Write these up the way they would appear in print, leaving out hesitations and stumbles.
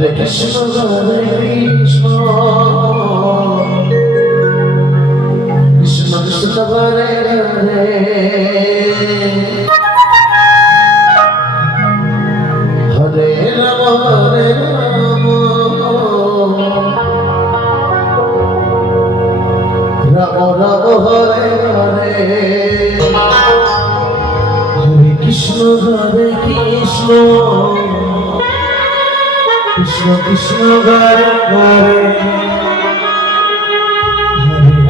Hare Krishna Krishna Krishna Hare Hare Hare Rama Hare Rama Rama Rama Hare Hare Hare Krishna Krishna Krishna Hare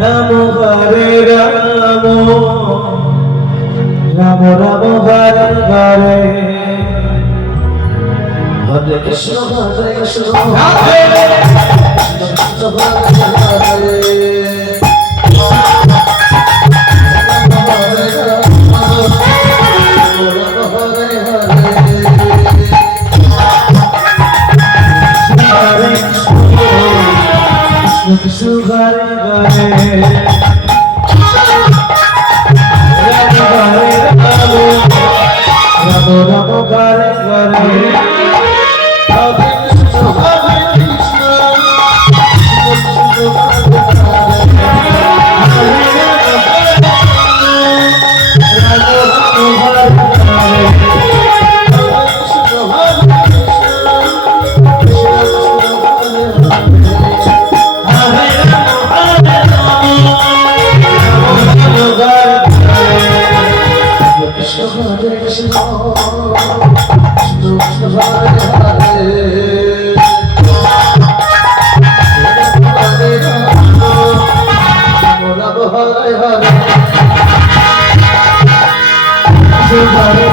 Hare Hare Rama Rama Rama Hare Hare Hare Krishna Krishna Hare Krishna Hare Hare Rama Rama Hare Hare Hare Krishna Krishna Hare